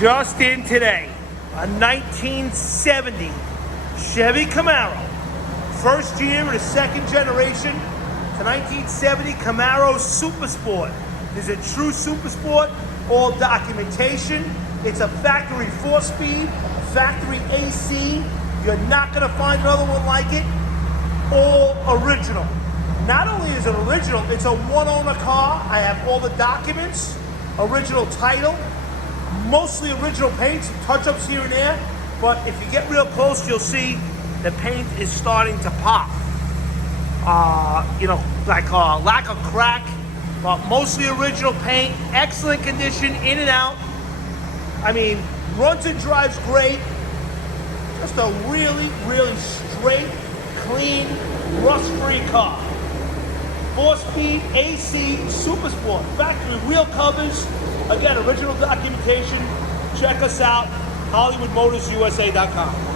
Just in today, a 1970 Chevy Camaro. First year of the second generation. It's a 1970 Camaro Super Sport. It's a true Super Sport, all documentation. It's a factory 4-speed, factory AC. You're not gonna find another one like it. All original. Not only is it original, it's a one-owner car. I have all the documents, original title, mostly original paint, some touch-ups here and there, but if you get real close, you'll see the paint is starting to pop. Like lack of crack, but mostly original paint, excellent condition, in and out. I mean, runs and drives great. Just a really, really straight, clean, rust-free car. 4-speed AC Super Sport, factory wheel covers. Again, original documentation. Check us out, HollywoodMotorsUSA.com.